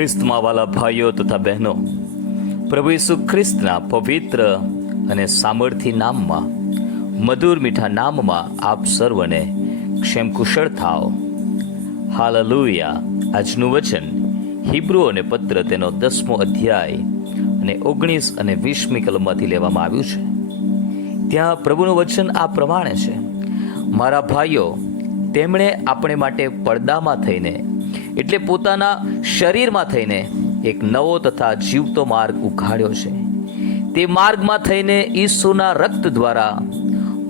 ખ્રિસ્તમાં વાલા ભાઈઓ તથા બહેનો, પ્રભુ ઈસુ ખ્રિસ્તના પવિત્ર અને સામર્થ્ય નામમાં, મધુર મીઠા નામમાં આપ સર્વને ક્ષેમ કુશળ થાઓ. હાલેલુયા. આજનું વચન હિબ્રુઓને પત્ર તેનો 10મો અધ્યાય અને 19 અને 20મી કલમમાંથી લેવામાં આવ્યું છે. ત્યાં પ્રભુનું વચન આ પ્રમાણે છે: મારા ભાઈઓ, તેમણે આપણે માટે પડદામાં થઈને, એટલે પોતાના શરીરમાં થઈને એક નવો તથા જીવતો માર્ગ ઉઘાડ્યો છે. તે માર્ગમાં થઈને ઈસુના રક્ત દ્વારા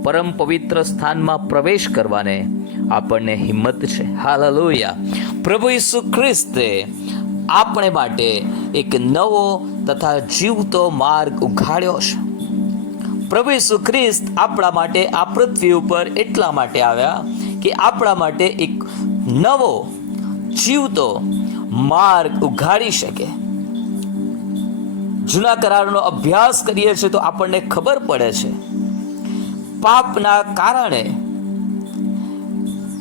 પરમ પવિત્ર સ્થાનમાં પ્રવેશ કરવાને આપણને હિંમત છે. હાલેલુયા. પ્રભુ ઈસુ ખ્રિસ્તે આપણે માટે એક નવો તથા જીવતો માર્ગ ઉઘાડ્યો છે. પ્રભુ ઈસુ ખ્રિસ્ત આપણા માટે આ પૃથ્વી ઉપર એટલા માટે આવ્યા કે આપણા માટે એક નવો જીવતો માર્ગ ઉઘાડી શકે. જૂના કરારનો અભ્યાસ કરીએ છીએ તો આપણને ખબર પડે છે, પાપના કારણે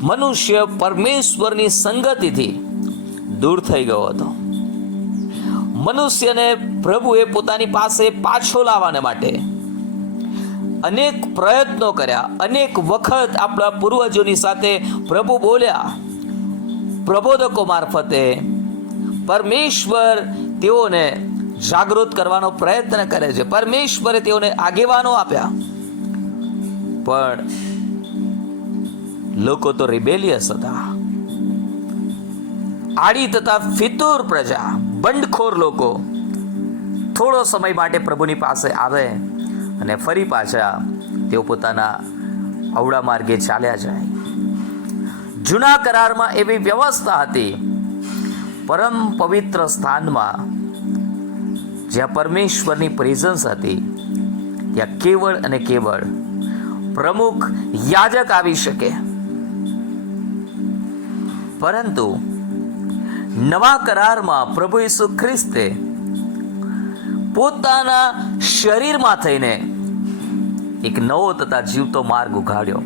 મનુષ્ય પરમેશ્વરની સંગતિથી દૂર થઈ ગયો હતો. મનુષ્યને પ્રભુએ પોતાની પાસે પાછો લાવવાને માટે અનેક પ્રયત્નો કર્યા. અનેક વખત આપણા પૂર્વજોની સાથે પ્રભુ બોલ્યા, પ્રબોધકો મારફતે પરમેશ્વર તેઓને જાગૃત કરવાનો પ્રયત્ન કરે છે. પરમેશ્વરે તેઓને આગેવાનો આપ્યા, પણ લોકો તો રિબેલિયસ હતા. આડી તથા ફિતૂર પ્રજા, બંડખોર લોકો થોડો સમય માટે પ્રભુની પાસે આવે અને ફરી પાછા તેઓ પોતાના અવળા માર્ગે ચાલ્યા જાય. જૂના કરારમાં એવી વ્યવસ્થા હતી, પરમ પવિત્ર સ્થાનમાં જ્યાં પરમેશ્વરની પ્રેઝન્સ હતી, ત્યાં કેવળ અને કેવળ પ્રમુખ યાજક આવી શકે. પરંતુ નવા કરારમાં પ્રભુ ઈસુ ખ્રિસ્તે પોતાના શરીરમાં થઈને એક નવો તથા જીવતો માર્ગ ઉઘાડ્યો.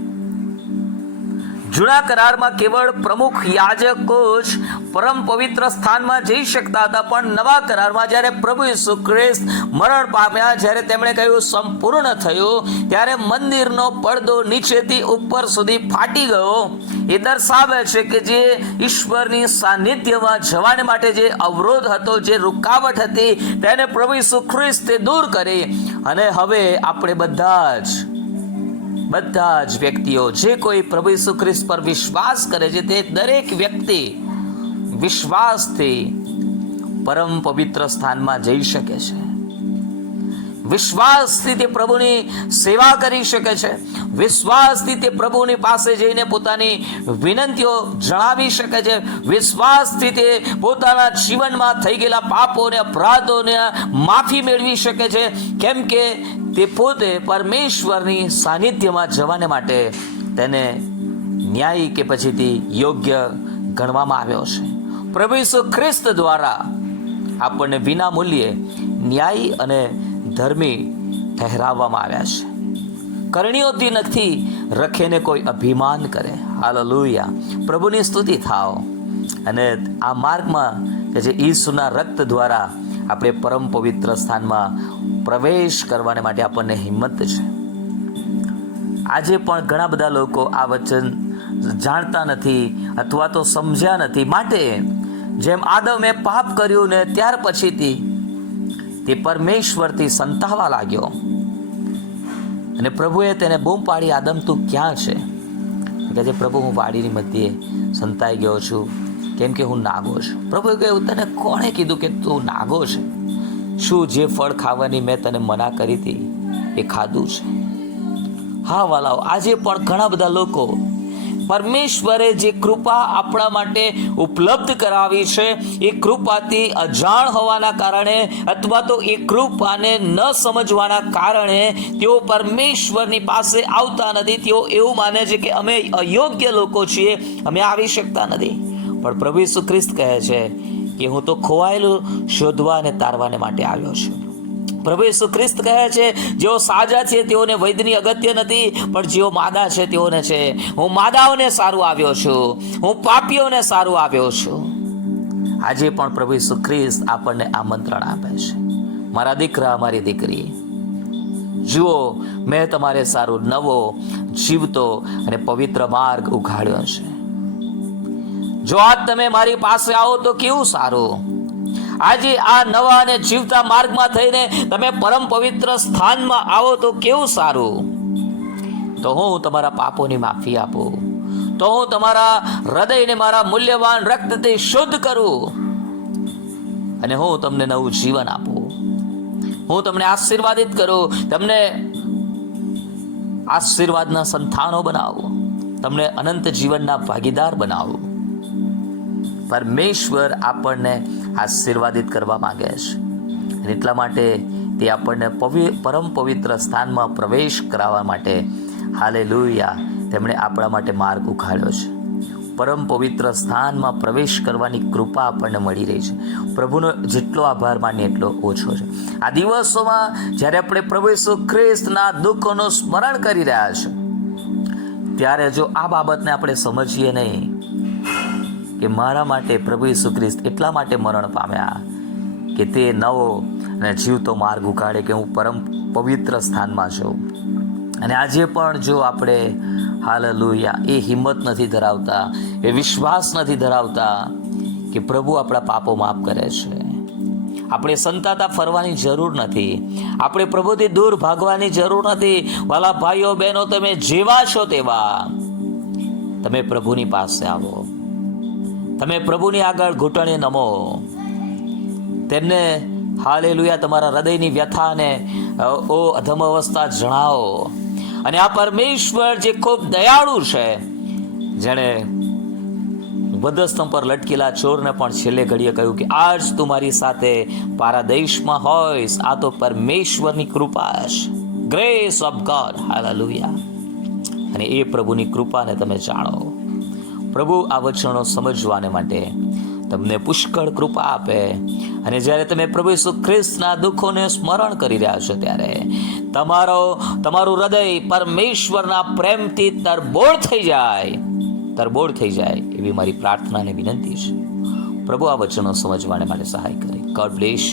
જૂના કરારમાં કેવળ પ્રમુખ યાજકો જ પરમ પવિત્ર સ્થાનમાં જઈ શકતા હતા, પણ નવા કરારમાં જ્યારે પ્રભુ ઈસુ ખ્રિસ્ત મરણ પામ્યા, જ્યારે તેમણે કહ્યું સંપૂર્ણ થયું, ત્યારે મંદિરનો પડદો નીચેથી ઉપર સુધી ફાટી ગયો. એ દર્શાવે છે કે જે ઈશ્વરની સાનિધ્યમાં જવાને માટે જે અવરોધ હતો, જે રૂકાવટ હતી, તેને પ્રભુ ઈસુ ખ્રિસ્તે દૂર કરી. અને હવે આપણે બધા જ વ્યક્તિઓ, જે કોઈ પ્રભુ ઈસુ ખ્રિસ્ત પર વિશ્વાસ કરે છે, તે દરેક વ્યક્તિ વિશ્વાસથી પરમ પવિત્ર સ્થાનમાં જઈ શકે છે. વિશ્વાસથી તે પ્રભુની સેવા કરી શકે છે. વિશ્વાસથી તે પ્રભુની પાસે જઈને પોતાની વિનંતીઓ જણાવી શકે છે. વિશ્વાસથી તે પોતાના જીવનમાં થઈ ગયેલા પાપોને, અપરાધોને માફી મેળવી શકે છે, કેમ કે તે પોતે પરમેશ્વરની સાનિધ્યમાં જવાને માટે તેને ન્યાયી કે પછીથી યોગ્ય ગણવામાં આવ્યો છે. પ્રભુ ઈસુ ખ્રિસ્ત દ્વારા આપણને વિના મૂલ્યે ન્યાયી અને ધર્મી ઠહેરાવવામાં આવ્યા છે. કરણીઓથી નથી રખેને કોઈ અભિમાન કરે. હાલેલુયા. પ્રભુની સ્તુતિ થાઓ. અને આ માર્ગમાં કે જે ઈસુના રક્ત દ્વારા આપણે પરમ પવિત્ર સ્થાનમાં પ્રવેશ કરવાને માટે આપણને હિંમત છે. આજે પણ ઘણા બધા લોકો આ વચન જાણતા નથી અથવા તો સમજ્યા નથી. માટે જેમ આદમે પાપ કર્યું ને ત્યાર પછીથી તે પરમેશ્વરથી સંતાવા લાગ્યો, અને પ્રભુએ તેને બૂમ પાડી, આદમ તું ક્યાં છે? કહે છે, પ્રભુ હું વાડીની મધ્યે સંતાઈ ગયો છું, કેમ કે હું નાગો છું. પ્રભુએ કહ્યું, તને કોણે કીધું કે તું નાગો છે? શું જે ફળ ખાવાની મેં તને મના કરી હતી એ ખાધું છે? હા વાલાઓ, આજે પણ ઘણા બધા લોકો પરમેશ્વરે જે કૃપા આપણા માટે ઉપલબ્ધ કરાવી છે, એ કૃપાથી અજાણ હોવાના કારણે અથવા તો એ કૃપાને ન સમજવાના કારણે તેઓ પરમેશ્વરની પાસે આવતા નથી. તેઓ એવું માને છે કે અમે અયોગ્ય લોકો છીએ, અમે આવી શકતા નથી. પણ પ્રભુ ઈસુ ખ્રિસ્ત કહે છે કે હું તો ખોવાયેલું શોધવા અને તારવાને માટે આવ્યો છું. પ્રભુ ઈસુ ખ્રિસ્ત કહે છે, જેઓ સાજા છે તેઓને વૈદ્યની અગત્ય નથી, પણ જેઓ માદા છે તેઓને છે. હું માદાઓને સારું આવ્યો છું, હું પાપીઓને સારું આવ્યો છું. આજે પણ પ્રભુ ઈસુ ખ્રિસ્ત આપણને આમંત્રણ આપે છે, મારા દીકરા, મારી દીકરી, જુઓ મેં તમારે સારો નવો, જીવતો અને પવિત્ર માર્ગ ઉઘાડ્યો છે. જો આજ તમે મારી પાસે આવો તો કેવું સારું. આજે આ નવા અને જીવતા માર્ગમાં થઈને તમે પરમ પવિત્ર સ્થાનમાં આવો તો કેવું સારું. તો હું તમારા પાપોની માફી આપું, તો હું તમારા હૃદયને મારા મૂલ્યવાન રક્તથી શુદ્ધ કરું અને હું તમને નવું જીવન આપું. હું તમને આશીર્વાદિત કરું, તમને આશીર્વાદના સંતાનો બનાવું, તમને અનંત જીવનના ભાગીદાર બનાવું. પરમેશ્વર આપણને આશીર્વાદિત કરવા માંગે છે અને એટલા માટે તે આપણને પરમ પવિત્ર સ્થાનમાં પ્રવેશ કરાવવા માટે, હાલેલુયા, તેમણે આપણા માટે માર્ગ ઉઘાડ્યો છે. પરમ પવિત્ર સ્થાનમાં પ્રવેશ કરવાની કૃપા આપણને મળી રહી છે. પ્રભુનો જેટલો આભાર માનીએ એટલો ઓછો છે. આ દિવસોમાં જ્યારે આપણે પ્રભુ ઈસુ ખ્રિસ્તના દુઃખોનું સ્મરણ કરી રહ્યા છે, ત્યારે જો આ બાબતને આપણે સમજીએ નહીં કે મારા માટે પ્રભુ ઈસુ ખ્રિસ્ત એટલા માટે મરણ પામ્યા કે તે નવો અને જીવતો માર્ગ ઉઘાડે કે હું પરમ પવિત્ર સ્થાનમાં છું. અને આજે પણ જો આપણે હાલેલુયા એ હિંમત નથી ધરાવતા, એ વિશ્વાસ નથી ધરાવતા કે પ્રભુ આપણા પાપો માફ કરે છે, આપણે સંતાતા ફરવાની જરૂર નથી, આપણે પ્રભુથી દૂર ભાગવાની જરૂર નથી. વાલા ભાઈઓ બહેનો, તમે જેવા છો તેવા તમે પ્રભુની પાસે આવો, તમે પ્રભુની આગળ ઘૂંટણે નમો, તેમને હાલેલુયા તમારા હૃદયની વ્યથાને અધમ અવસ્થા જણાવો. અને આ પરમેશ્વર જે ખૂબ દયાળુ છે, જેણે વધસ્તંભ પર લટકેલા ચોરને પણ છેલ્લે ઘડીએ કહ્યું કે આજ તું મારી સાથે પારાદેશમાં હોઈશ, આ તો પરમેશ્વરની કૃપા છે, ગ્રેસ ઓફ ગોડ, હાલેલુયા. અને એ પ્રભુની કૃપાને તમે જાણો. પ્રભુ આ વચનો સમજવાને માટે તમને પુષ્કળ કૃપા આપે. અને જ્યારે તમે પ્રભુ ઈસુ ખ્રિસ્તના દુઃખોને સ્મરણ કરી રહ્યા છો, ત્યારે તમારું હૃદય પરમેશ્વરના પ્રેમથી તરબોળ થઈ જાય એવી મારી પ્રાર્થના અને વિનંતી છે. પ્રભુ આ વચનો સમજવાને માટે સહાય કરે. God bless.